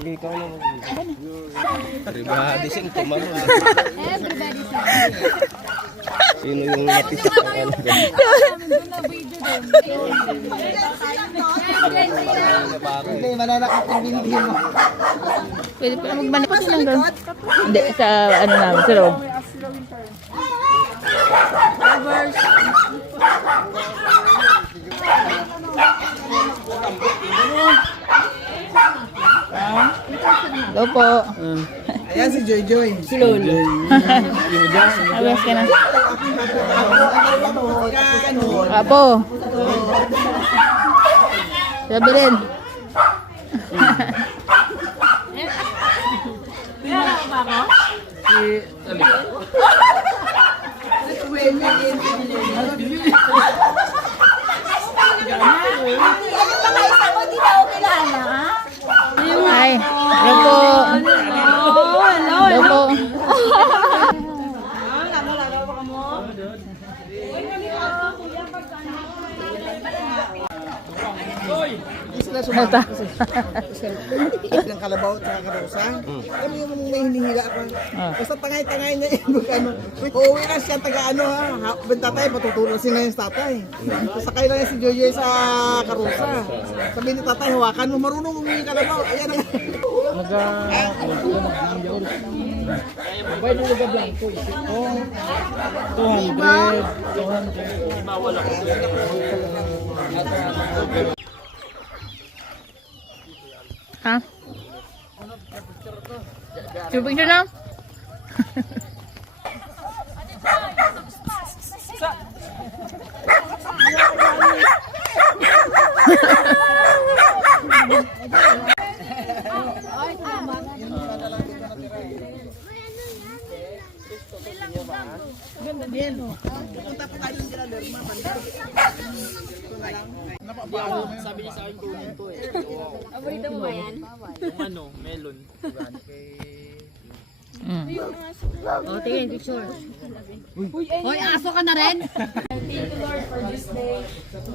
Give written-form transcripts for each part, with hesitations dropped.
Sige, ikaw na. Everybody sing tumalon. Everybody sing. Sino yung napisa ng ano? Hindi, mananakit yung binigyan mo. Pwede pa magmanipot lang doon. Hindi, sa ano namin, sa loob. Go po. Ayan si Joy Joy. Si Lolo. Abas ka na. Apo. Sabi rin. Ay, hello po. Hello po. Sila sumama kasi. Ng kalabaw at saka karusa. Alam mo yung may hinihila ako. Basta tangay-tangay niya yung ano. Uuwi na siya taga-ano ha. Tatay, patutulong sila yung tatay. Sakay lang si Joy sa karusa. Sabi ni tatay, hawakan mo. Marunong umihi kalabaw. Ayan na. Bay nung lugar blanco, isip ko. 200. Ha? Yung picture na? Ganda din. Pupunta pa tayo ng Lerma. Sabi niya sa akin kunin ko eh. Paborito mo ba yan? Yung ano, melon. O, tingin, picture. Hoy, aso ka na rin? Thank you, Lord, for this day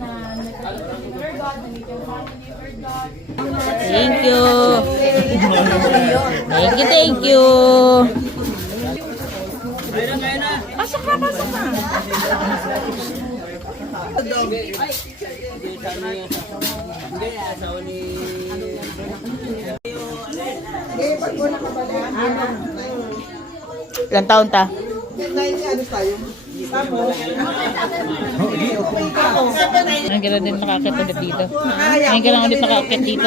na nagkakita with our God, na meet your family, our God. Thank you. Thank you. Pasok ka, pasok ka. Hindi, asawa ni... Ilang taon ta? 90 anos tayo. Tapos, Ngayon ka lang din nakakit ulit dito. Ngayon ka lang ulit nakakit dito.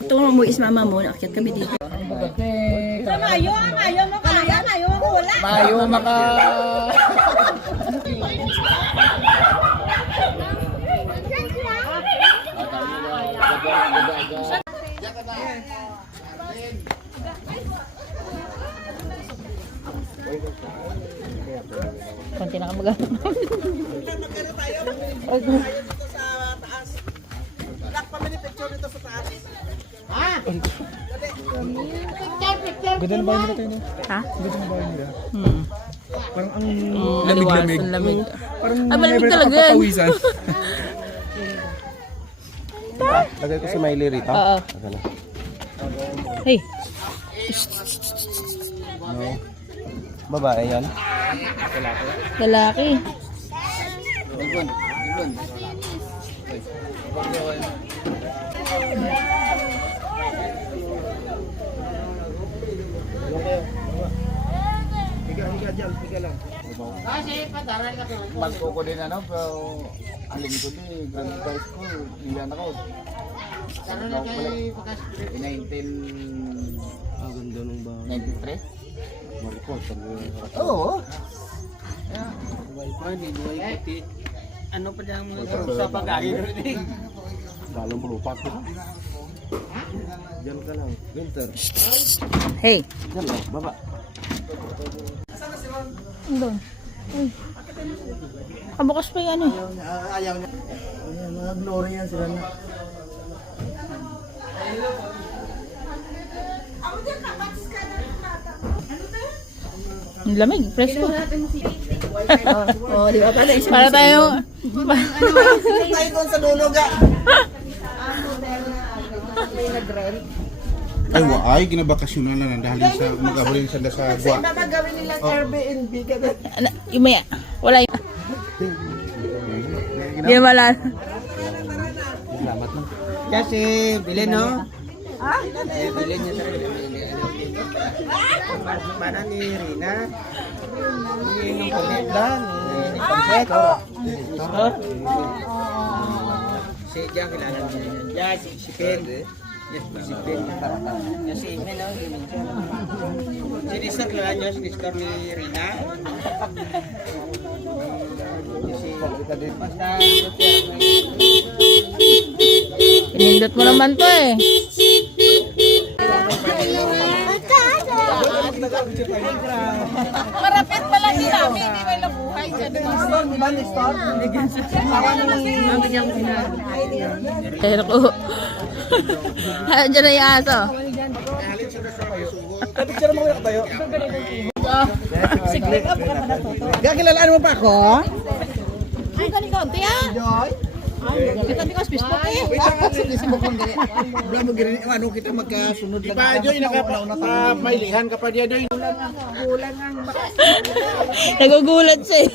Ito mo is mama mo, nakakit kami dito. Mayo maka... Konti na kamaga. Magkano tayo? Tayo dito sa taas. Black pa mini picture dito sa taas. Ganda na bahay nila tayo no? Ha? Ganda na bahay nila. Parang ang Lamig-lamig. Ang lamig. Parang Ah, malamig never talaga yan. nakakapawisan. Lagay ko si Miley rito. Oo. Asa na? Hey. No. Babae yan. Lalaki. Higa dyan, higa lang. Bagko ko din ano, pero alim ko din, grand prize ko, ilan ako. 1993? Ang ganda nung bahay. Marikot. Oo. Ano pa dyan sa pag-ahir rin? Lalong lupat ko. Diyan ka lang. Winter. Hey. Diyan lang, baba. Doon. Uy. Kabukas pa yan eh. Ayaw niya. Ayan, mga glory yan sila na. Ang lamig, presko. Oh, di ba? Para tayo. Tayo doon sa dulo ga. Ay, waay, ginabakasyonan na dahil sa mag-abalin sila sa Kasi Gua. baka gawin nilang Airbnb ka na. Ano, yung may, wala yung... Hindi na wala. Kasi, bilhin no? Bilhin niya sa Para ni Rina. Yung kulit lang. Pagset. Si Diyan kilala mo niya. Yan, si Pen. Yes, si Pen. Yan si Imen, no? Si Nistar kilala niyo, si Nistar ni Rina. Basta, Pinindot mo naman to eh. Marapit pala nila, hindi may nabuhay siya. Di ba, Nestor? Pero ko. Diyan na yung aso. Picture mo ka tayo. Gakilalaan mo pa ako? Ay, ganito, tiya. Joy? Kita because Facebook eh. Wait lang, kasi mo kung gani. Wala mo gani, ano kita magkasunod lang. Pa, Joy, nakapailihan ka pa diya, Joy. Nagugulat siya eh.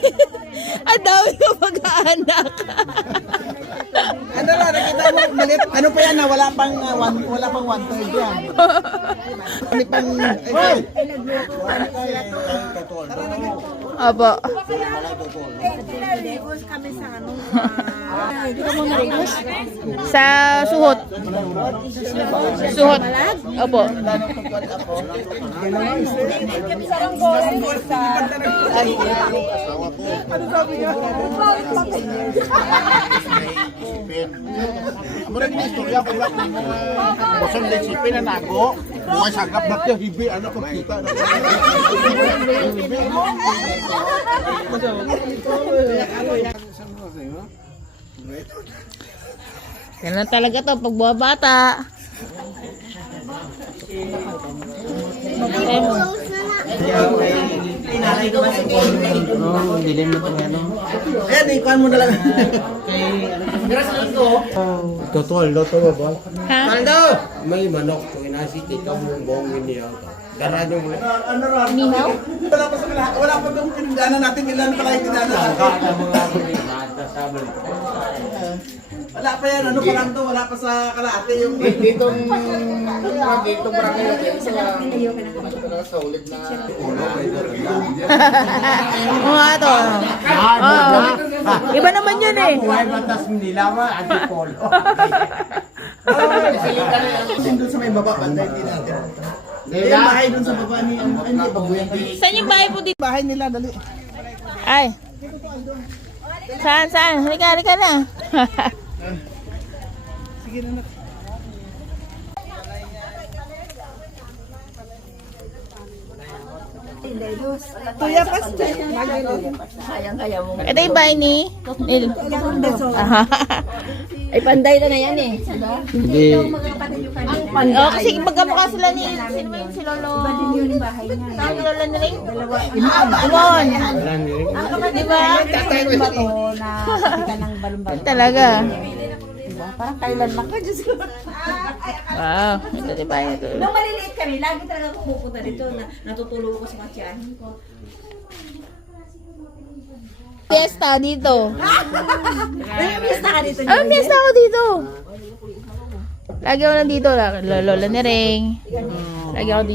Ang dami ko mag-aanak. Ano na, nakita mo, malit. Ano pa yan na, wala pang 1/3 yan. Ano pang, Opo. Sa suhot. Suhot. Opo. Mura ni istorya ko lang ng bosan din si Pinanago. Buhay sagap na tiyo, hibi, ano ko kita. Ganun talaga to pag buha bata. bilhin mo itong ano. ayan, ikuhan mo na lang. Totoo ba? Ha? Paldo! May manok ko inasi ikaw mong bongin niya. Darado mo. Ano ron? Minaw? Wala pa sa lahat. Wala pa itong pinagdaanan natin. Ilan pala yung pinagdaanan natin? Wala pa yan. Ano pa lang to? Wala pa sa kalahati yung... Ditong barangay sa ulit na Mga to. Oh. Iba naman yun eh. batas nila ba? Antipolo. Kasi doon sa may baba, banda hindi natin. Hindi yung bahay doon sa baba ni... Ay, hindi, babuyan kami. Saan yung bahay po dito? Bahay nila, dali. Ay. Saan? Halika na. Sige na nak. Tuya pas. Ito yung bahay ni... Ay, panday na yan eh. Hindi. Oh, kasi magkamukha sila ni... Sino ba yun? Si Lolo... Iba din yun yung bahay niya. Saan ni Lolo Niling? Imon. Di ba? Talaga. Parang kailan lang ka, Diyos ko. Wow. Ito yung bahay nito. Nung maliliit kami, lagi talaga ako pupunta dito. Natutulog ko sa mga tiyahin ko. Fiesta dito. Ay, pista ka dito. Ah, fiesta ako dito. Lagi ako nandito. Lola ni Ring. Lagi ako dito.